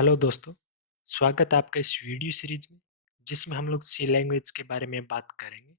Hello दोस्तों, स्वागत है आपका इस वीडियो सीरीज में जिसमें हम लोग सी लैंग्वेज के बारे में बात करेंगे।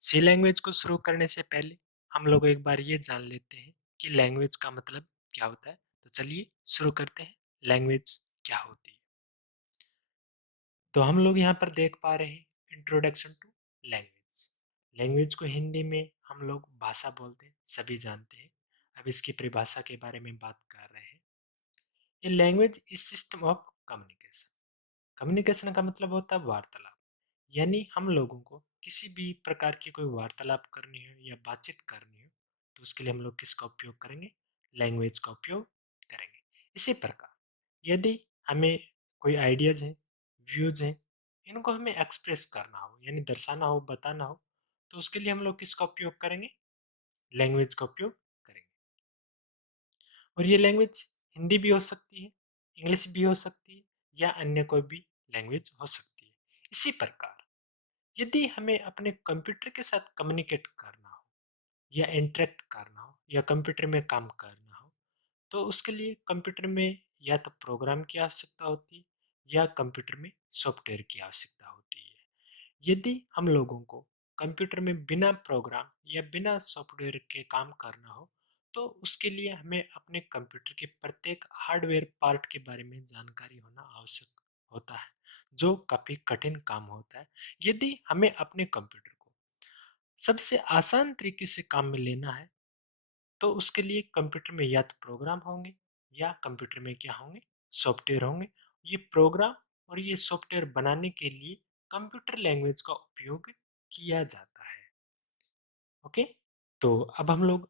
सी लैंग्वेज को शुरू करने से पहले हम लोग एक बार ये जान लेते हैं कि लैंग्वेज का मतलब क्या होता है। तो चलिए शुरू करते हैं। लैंग्वेज क्या होती है? तो हम लोग यहाँ पर देख पा रहे हैं इंट्रोडक्शन टू लैंग्वेज। लैंग्वेज को हिंदी में हम लोग भाषा बोलते हैं, सभी जानते हैं। अब इसकी परिभाषा के बारे में बात कर रहे हैं। ये language is system of communication. Communication का मतलब होता है वार्तालाप। यानी हम लोगों को किसी भी प्रकार की कोई वार्तालाप करनी हो या बातचीत करनी हो तो उसके लिए हम लोग किसका उपयोग करेंगे? लैंग्वेज का उपयोग करेंगे। इसी प्रकार यदि हमें कोई आइडियाज हैं, व्यूज हैं, इनको हमें एक्सप्रेस करना हो यानी दर्शाना हो, बताना हो, तो उसके लिए हम लोग किसका उपयोग करेंगे? लैंग्वेज का उपयोग करेंगे। और ये लैंग्वेज हिंदी भी हो सकती है, इंग्लिश भी हो सकती है या अन्य कोई भी लैंग्वेज हो सकती है। इसी प्रकार यदि हमें अपने कंप्यूटर के साथ कम्युनिकेट करना हो या इंटरेक्ट करना हो या कंप्यूटर में काम करना हो तो उसके लिए कंप्यूटर में या तो प्रोग्राम की आवश्यकता होती है या कंप्यूटर में सॉफ्टवेयर की आवश्यकता होती है। यदि हम लोगों को कंप्यूटर में बिना प्रोग्राम या बिना सॉफ्टवेयर के काम करना हो तो उसके लिए हमें अपने कंप्यूटर के प्रत्येक हार्डवेयर पार्ट के बारे में जानकारी होना आवश्यक होता है, जो काफी कठिन काम होता है। यदि हमें अपने कंप्यूटर को सबसे आसान तरीके से काम में लेना है तो उसके लिए कंप्यूटर में या तो प्रोग्राम होंगे या कंप्यूटर में क्या होंगे? सॉफ्टवेयर होंगे। ये प्रोग्राम और ये सॉफ्टवेयर बनाने के लिए कंप्यूटर लैंग्वेज का उपयोग किया जाता है। ओके, तो अब हम लोग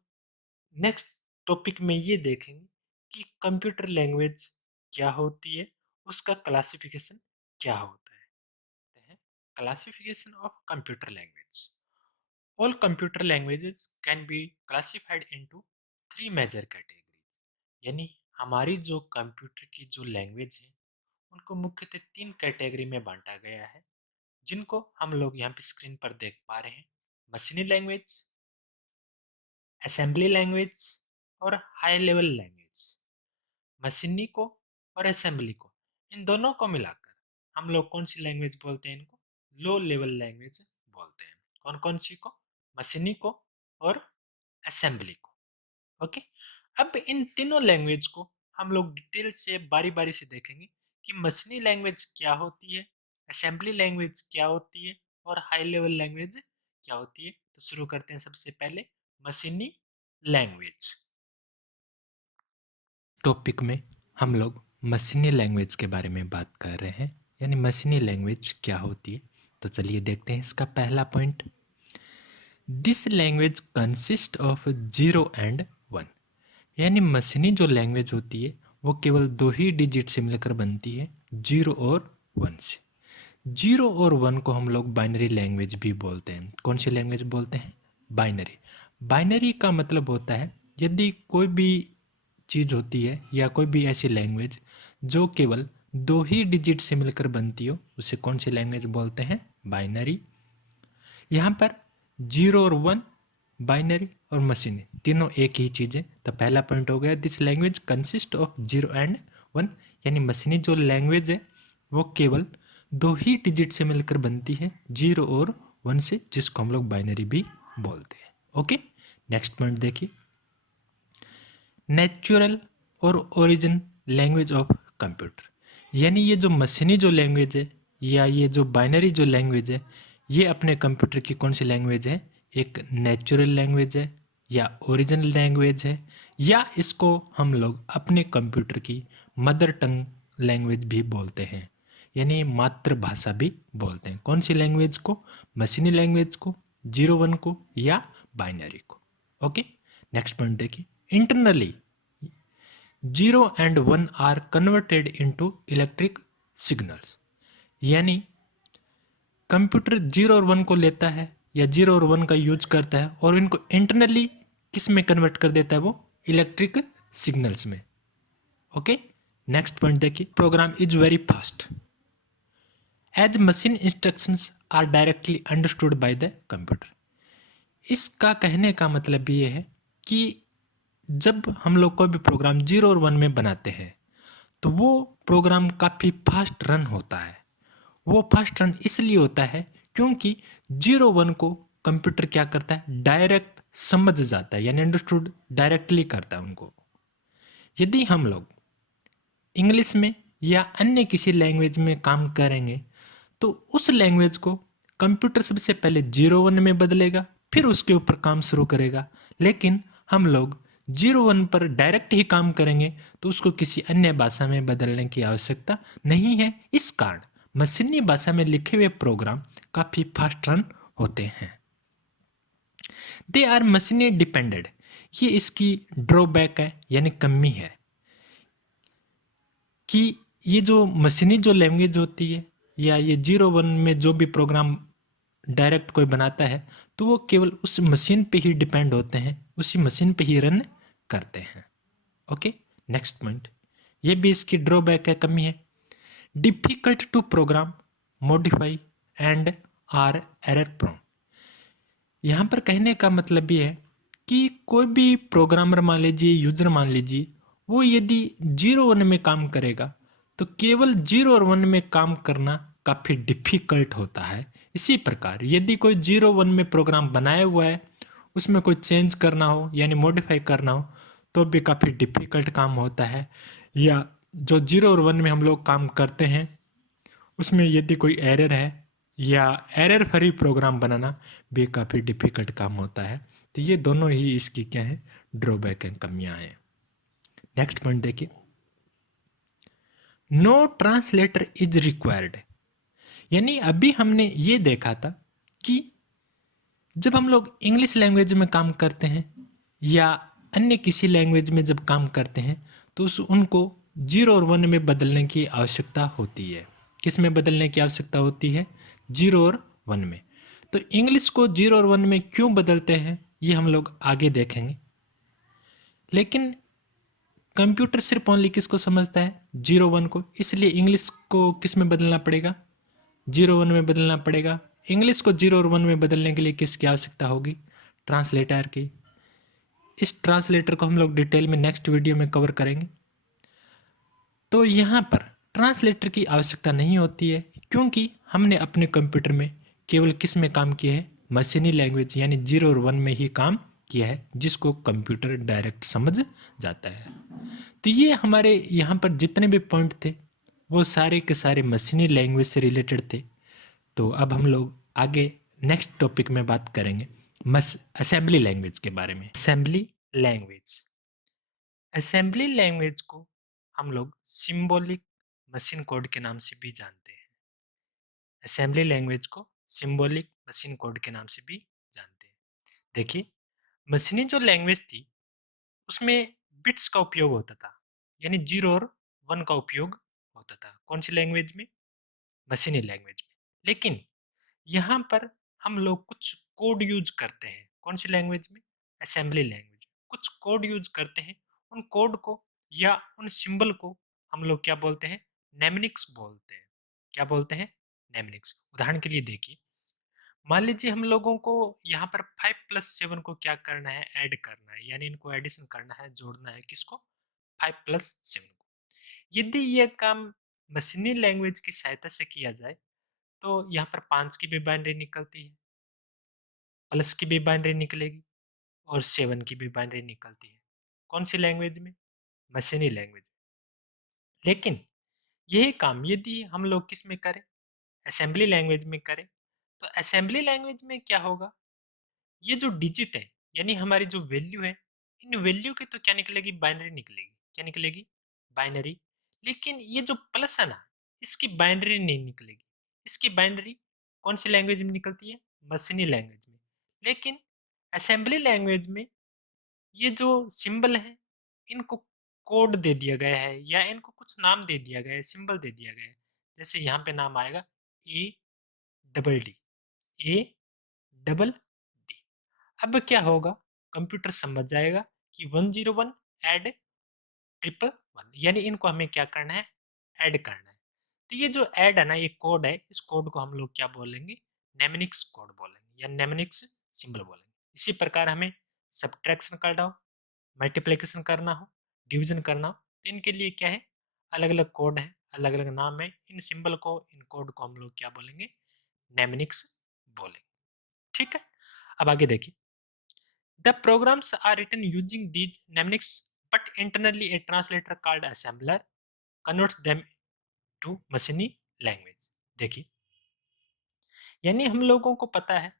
नेक्स्ट टॉपिक में ये देखेंगे कि कंप्यूटर लैंग्वेज क्या होती है, उसका क्लासिफिकेशन क्या होता है। Classification of computer language. All computer languages can be classified into three major categories। यानी हमारी जो कंप्यूटर की जो लैंग्वेज है उनको मुख्यतः तीन कैटेगरी में बांटा गया है, जिनको हम लोग यहाँ पे स्क्रीन पर देख पा रहे हैं। मशीनी लैंग्वेज, असेंबली लैंग्वेज और हाई लेवल लैंग्वेज। मशीनी को और असेंबली को, इन दोनों को मिलाकर हम लोग कौन सी लैंग्वेज बोलते हैं? इनको लो लेवल लैंग्वेज बोलते हैं। कौन कौन सी को? मशीनी को और असेंबली को। ओके, अब इन तीनों लैंग्वेज को हम लोग डिटेल से बारी बारी से देखेंगे कि मशीनी लैंग्वेज क्या होती है, असेंबली लैंग्वेज क्या होती है और हाई लेवल लैंग्वेज क्या होती है। तो शुरू करते हैं सबसे पहले मशीनी लैंग्वेज टॉपिक में। हम लोग मशीनी लैंग्वेज के बारे में बात कर रहे हैं, यानी मशीनी लैंग्वेज क्या होती है। तो चलिए देखते हैं इसका पहला point. This language consist of 0 and 1। यानी मशीनी जो लैंग्वेज होती है वो केवल दो ही डिजिट से मिलकर बनती है, 0 और 1 से। 0 और 1 को हम लोग बाइनरी लैंग्वेज भी बोलते हैं। कौन सी लैंग्वेज बोलते हैं? बाइनरी। बाइनरी का मतलब होता है यदि कोई भी चीज़ होती है या कोई भी ऐसी लैंग्वेज जो केवल दो ही डिजिट से मिलकर बनती हो, उसे कौन सी लैंग्वेज बोलते हैं? बाइनरी। यहाँ पर 0 और 1, बाइनरी और मशीनी तीनों एक ही चीज़ है। तो पहला पॉइंट हो गया, this language consist of 0 and 1। यानी मशीनी जो लैंग्वेज है वो केवल दो ही डिजिट से मिलकर बनती है, 0 और 1 से, जिसको हम लोग बाइनरी भी बोलते हैं। ओके, नेक्स्ट पॉइंट देखिए, नेचुरल और ओरिजिन लैंग्वेज ऑफ कंप्यूटर। यानी ये जो मशीनी जो लैंग्वेज है या ये जो बाइनरी जो लैंग्वेज है, ये अपने कंप्यूटर की कौन सी लैंग्वेज है? एक नेचुरल लैंग्वेज है या ओरिजिनल लैंग्वेज है, या इसको हम लोग अपने कंप्यूटर की मदर टंग लैंग्वेज भी बोलते हैं, यानी मातृभाषा भी बोलते हैं। कौन सी लैंग्वेज को? मशीनी लैंग्वेज को, 0 1 को या बाइनरी को। ओके, नेक्स्ट पॉइंट देखिए, internally 0 and 1 are converted into electric signals। यानी कंप्यूटर 0 और 1 को लेता है या 0 और 1 का यूज करता है और इनको इंटरनली किस में कन्वर्ट कर देता है? वो इलेक्ट्रिक सिग्नल्स में। ओके, नेक्स्ट पॉइंट देखिए, program is very fast as machine instructions are directly understood by the computer. इसका कहने का मतलब ये है कि जब हम लोग कोई भी प्रोग्राम 0 और 1 में बनाते हैं तो वो प्रोग्राम काफ़ी फास्ट रन होता है। वो फास्ट रन इसलिए होता है क्योंकि 0 1 को कंप्यूटर क्या करता है, डायरेक्ट समझ जाता है, यानी अंडरस्टूड डायरेक्टली करता है उनको। यदि हम लोग इंग्लिश में या अन्य किसी लैंग्वेज में काम करेंगे तो उस लैंग्वेज को कंप्यूटर सबसे पहले 0 1 में बदलेगा, फिर उसके ऊपर काम शुरू करेगा। लेकिन हम लोग 0 1 पर डायरेक्ट ही काम करेंगे तो उसको किसी अन्य भाषा में बदलने की आवश्यकता नहीं है। इस कारण मशीनी भाषा में लिखे हुए प्रोग्राम काफी फास्ट रन होते हैं। दे आर मशीनी डिपेंडेड, ये इसकी ड्रॉबैक है यानी कमी है कि ये जो मशीनी जो लैंग्वेज होती है या ये 0 1 में जो भी प्रोग्राम डायरेक्ट कोई बनाता है तो वो केवल उस मशीन पे ही डिपेंड होते हैं, उसी मशीन पे ही रन करते हैं। ओके, नेक्स्ट पॉइंट, ये भी इसकी ड्रॉबैक है, कमी है। Difficult to program, modify and are error prone. यहाँ पर कहने का मतलब ये है कि कोई भी प्रोग्रामर मान लीजिए, यूजर मान लीजिए, वो यदि 0 1 में काम करेगा तो केवल 0 और 1 में काम करना काफ़ी डिफिकल्ट होता है। इसी प्रकार यदि कोई 0 1 में प्रोग्राम बनाया हुआ है, उसमें कोई चेंज करना हो यानी मॉडिफाई करना हो तो भी काफ़ी डिफिकल्ट काम होता है। या जो 0 और 1 में हम लोग काम करते हैं उसमें यदि कोई एरर है या एरर फ्री प्रोग्राम बनाना भी काफ़ी डिफिकल्ट काम होता है। तो ये दोनों ही इसकी क्या है, ड्रॉबैक हैं, कमियां हैं। नेक्स्ट पॉइंट देखिए, नो ट्रांसलेटर इज रिक्वायर्ड। यानी अभी हमने ये देखा था कि जब हम लोग इंग्लिश लैंग्वेज में काम करते हैं या अन्य किसी लैंग्वेज में जब काम करते हैं तो उनको 0 और 1 में बदलने की आवश्यकता होती है। किस में बदलने की आवश्यकता होती है, 0 और 1 में। तो इंग्लिश को 0 और 1 में क्यों बदलते हैं ये हम लोग आगे देखेंगे। लेकिन कंप्यूटर सिर्फ ओनली किसको समझता है, 0 1 को, इसलिए इंग्लिश को किस में बदलना पड़ेगा, 0 1 में बदलना पड़ेगा। इंग्लिश को 0 और 1 में बदलने के लिए किसकी आवश्यकता होगी, ट्रांसलेटर की। इस ट्रांसलेटर को हम लोग डिटेल में नेक्स्ट वीडियो में कवर करेंगे। तो यहाँ पर ट्रांसलेटर की आवश्यकता नहीं होती है क्योंकि हमने अपने कंप्यूटर में केवल किस में काम किया है, मशीनी लैंग्वेज यानी 0 और 1 में ही काम किया है, जिसको कंप्यूटर डायरेक्ट समझ जाता है। तो ये हमारे यहाँ पर जितने भी पॉइंट थे वो सारे के सारे मशीनी लैंग्वेज से रिलेटेड थे। तो अब हम लोग आगे नेक्स्ट टॉपिक में बात करेंगे असेंबली लैंग्वेज के बारे में। असेंबली लैंग्वेज, असेंबली लैंग्वेज को हम लोग सिंबॉलिक मशीन कोड के नाम से भी जानते हैं। असेंबली लैंग्वेज को सिंबॉलिक मशीन कोड के नाम से भी जानते हैं। देखिए, मशीनी जो लैंग्वेज थी उसमें बिट्स का उपयोग होता था, यानी 0 और 1 का उपयोग होता था। कौन सी लैंग्वेज में, मशीनी लैंग्वेज में। लेकिन यहाँ पर हम लोग कुछ कोड यूज करते हैं। कौन सी लैंग्वेज में, असेंबली लैंग्वेज में कुछ कोड यूज करते हैं। उन कोड को या उन सिंबल को हम लोग क्या बोलते हैं, नेमनिक्स बोलते हैं। क्या बोलते हैं, नेमनिक्स। उदाहरण के लिए देखिए, मान लीजिए हम लोगों को यहाँ पर 5 + 7 को क्या करना है, ऐड करना है, यानी इनको एडिशन करना है, जोड़ना है। किसको, 5 + 7 को। यदि यह काम मशीनी लैंग्वेज की सहायता से किया जाए तो यहाँ पर 5 की भी बाइनरी निकलती है, प्लस की भी बाइनरी निकलेगी और 7 की भी बाइनरी निकलती है। कौन सी लैंग्वेज में, मशीनी लैंग्वेज। लेकिन यही काम यदि हम लोग किस में करें, असेंबली लैंग्वेज में करें, तो असेंबली लैंग्वेज में क्या होगा, ये जो डिजिट है यानी हमारी जो वैल्यू है, इन वैल्यू की तो क्या निकलेगी, बाइनरी निकलेगी। क्या निकलेगी, बाइनरी। लेकिन ये जो प्लस है ना, इसकी बाइनरी नहीं निकलेगी। इसकी बाइनरी कौन सी लैंग्वेज में निकलती है, मशीनी लैंग्वेज में। लेकिन असेंबली लैंग्वेज में ये जो सिंबल है इनको कोड दे दिया गया है या इनको कुछ नाम दे दिया गया है, सिंबल दे दिया गया है। जैसे यहाँ पे नाम आएगा A+D, A+D। अब क्या होगा, कंप्यूटर समझ जाएगा कि 101 ऐड 111, यानी इनको हमें क्या करना है, ऐड करना है। तो ये जो ऐड है ना, ये कोड है, इस कोड को हम लोग क्या बोलेंगे, नेमनिक्स कोड बोलेंगे या नेमनिक्स सिंबल बोलेंगे। इसी प्रकार हमें सब्ट्रैक्शन करना हो, मल्टीप्लिकेशन करना हो, डिवीजन करना हो, तो इनके लिए क्या है, अलग अलग कोड है, अलग अलग नाम है। इन सिंबल को, इन कोड को हम लोग क्या बोलेंगे? नेमनिक्स बोलेंगे। ठीक है, अब आगे देखिए। The programs are written using these mnemonics but internally a translator called assembler converts them to मशीनी लैंग्वेज। देखिए, यानी हम लोगों को पता है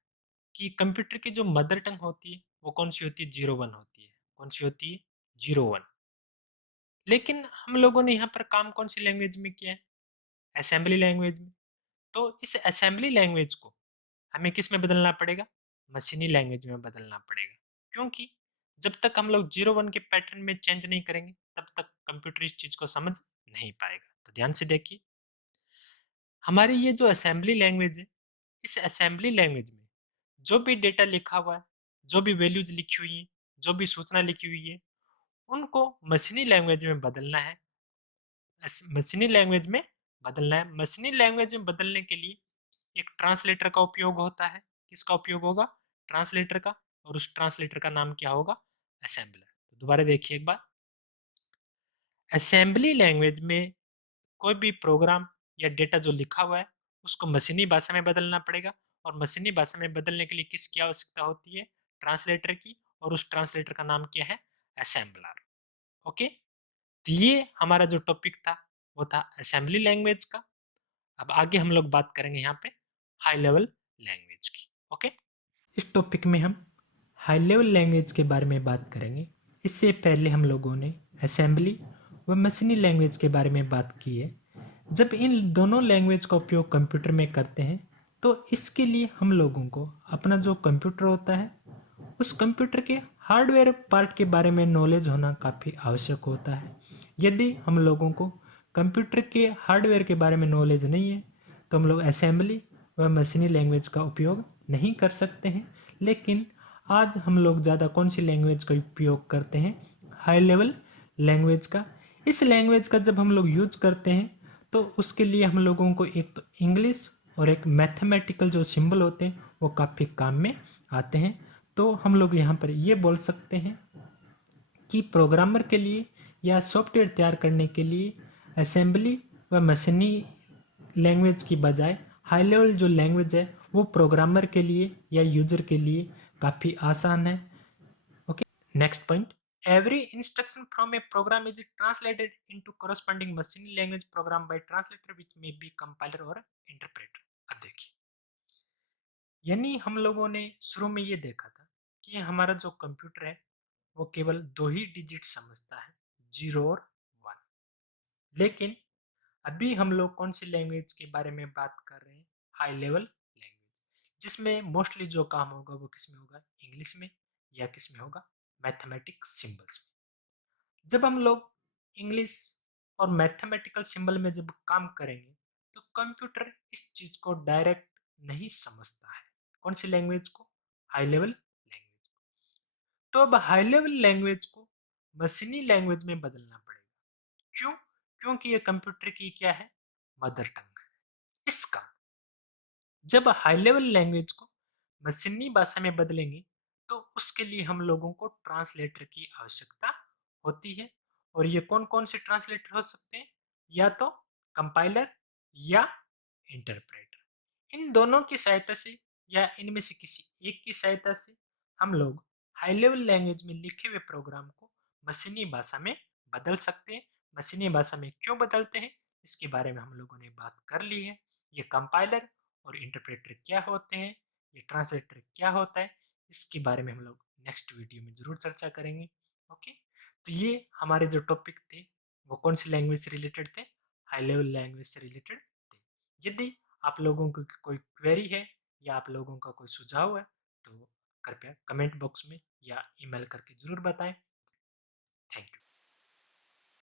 कि कंप्यूटर की जो मदर टंग होती है वो कौन सी होती है? 01 होती है। कौन सी होती है? 01। लेकिन हम लोगों ने यहाँ पर काम कौन सी लैंग्वेज में किया है? असेंबली लैंग्वेज में। तो इस असेंबली लैंग्वेज को हमें किस में बदलना पड़ेगा? मशीनी लैंग्वेज में बदलना पड़ेगा। क्योंकि जब तक हम लोग 01 के पैटर्न में चेंज नहीं करेंगे तब तक कंप्यूटर इस चीज को समझ नहीं पाएगा। तो ध्यान से देखिए, हमारी ये जो असेंबली लैंग्वेज है, इस असेंबली लैंग्वेज में जो भी डेटा लिखा हुआ है, जो भी वैल्यूज लिखी हुई है, जो भी सूचना लिखी हुई है, उनको मशीनी लैंग्वेज में बदलना है। मशीनी लैंग्वेज में बदलना है। मशीनी लैंग्वेज में बदलने के लिए एक ट्रांसलेटर का उपयोग होता है। किसका उपयोग होगा? ट्रांसलेटर का। और उस ट्रांसलेटर का नाम क्या होगा? असेंबलर। तो दोबारा देखिए एक बार, असेंबली लैंग्वेज में कोई भी प्रोग्राम या डेटा जो लिखा हुआ है उसको मशीनी भाषा में बदलना पड़ेगा। और मशीनी भाषा में बदलने के लिए किसकी आवश्यकता होती है? ट्रांसलेटर की। और उस ट्रांसलेटर का नाम क्या है? असेंबलर। ओके, तो ये हमारा जो टॉपिक था वो था असेंबली लैंग्वेज का। अब आगे हम लोग बात करेंगे यहाँ पे हाई लेवल लैंग्वेज की। ओके, इस टॉपिक में हम हाई लेवल लैंग्वेज के बारे में बात करेंगे। इससे पहले हम लोगों ने असेंबली व मशीनी लैंग्वेज के बारे में बात की है। जब इन दोनों लैंग्वेज का उपयोग कंप्यूटर में करते हैं तो इसके लिए हम लोगों को अपना जो कंप्यूटर होता है उस कंप्यूटर के हार्डवेयर पार्ट के बारे में नॉलेज होना काफ़ी आवश्यक होता है। यदि हम लोगों को कंप्यूटर के हार्डवेयर के बारे में नॉलेज नहीं है तो हम लोग असेंबली व मशीनी लैंग्वेज का उपयोग नहीं कर सकते हैं। लेकिन आज हम लोग ज़्यादा कौन सी लैंग्वेज का उपयोग करते हैं? हाई लेवल लैंग्वेज का। इस लैंग्वेज का जब हम लोग यूज करते हैं तो उसके लिए हम लोगों को एक तो इंग्लिश और एक मैथमेटिकल जो सिंबल होते हैं वो काफ़ी काम में आते हैं। तो हम लोग यहाँ पर ये बोल सकते हैं कि प्रोग्रामर के लिए या सॉफ्टवेयर तैयार करने के लिए असेंबली व मशीनी लैंग्वेज की बजाय हाई लेवल जो लैंग्वेज है वो प्रोग्रामर के लिए या यूजर के लिए काफ़ी आसान है। Okay, next point, every instruction from a program is translated into corresponding machine language program by translator which may be compiler और इंटरप्रेटर। अब देखिए, यानी हम लोगों ने शुरू में ये देखा था कि हमारा जो कंप्यूटर है वो केवल दो ही डिजिट समझता है, 0 और 1। लेकिन अभी हम लोग कौन सी लैंग्वेज के बारे में बात कर रहे हैं? हाई लेवल लैंग्वेज, जिसमें मोस्टली जो काम होगा वो किस में होगा? इंग्लिश में, या किस में होगा? मैथमेटिक्स सिंबल्स में। जब हम लोग इंग्लिश और मैथमेटिकल सिंबल में जब काम करेंगे तो कंप्यूटर इस चीज को डायरेक्ट नहीं समझता है। कौन सी लैंग्वेज को? High level language. तो अब हाई लेवल लैंग्वेज को मशीनी लैंग्वेज में बदलना पड़ेगा। क्यों? क्योंकि ये कंप्यूटर की क्या है? मदर टंग है। इसका जब हाई लेवल लैंग्वेज को मशीनी भाषा में बदलेंगे तो उसके लिए हम लोगों को ट्रांसलेटर की आवश्यकता होती है। और ये कौन कौन से ट्रांसलेटर हो सकते हैं? या तो कंपाइलर या इंटरप्रेटर। इन दोनों की सहायता से या इनमें से किसी एक की सहायता से हम लोग हाई लेवल लैंग्वेज में लिखे हुए प्रोग्राम को मशीनी भाषा में बदल सकते हैं। मशीनी भाषा में क्यों बदलते हैं इसके बारे में हम लोगों ने बात कर ली है। ये कंपाइलर और इंटरप्रेटर क्या होते हैं, ये ट्रांसलेटर क्या होता है, इसके बारे में हम लोग नेक्स्ट वीडियो में जरूर चर्चा करेंगे। ओके, तो ये हमारे जो टॉपिक थे वो कौन सी लैंग्वेज से रिलेटेड थे? हाई लेवल लैंग्वेज से रिलेटेड थे। यदि आप लोगों को कोई क्वेरी है या आप लोगों का कोई सुझाव है तो कृपया कमेंट बॉक्स में या ईमेल करके जरूर बताएं। Thank you.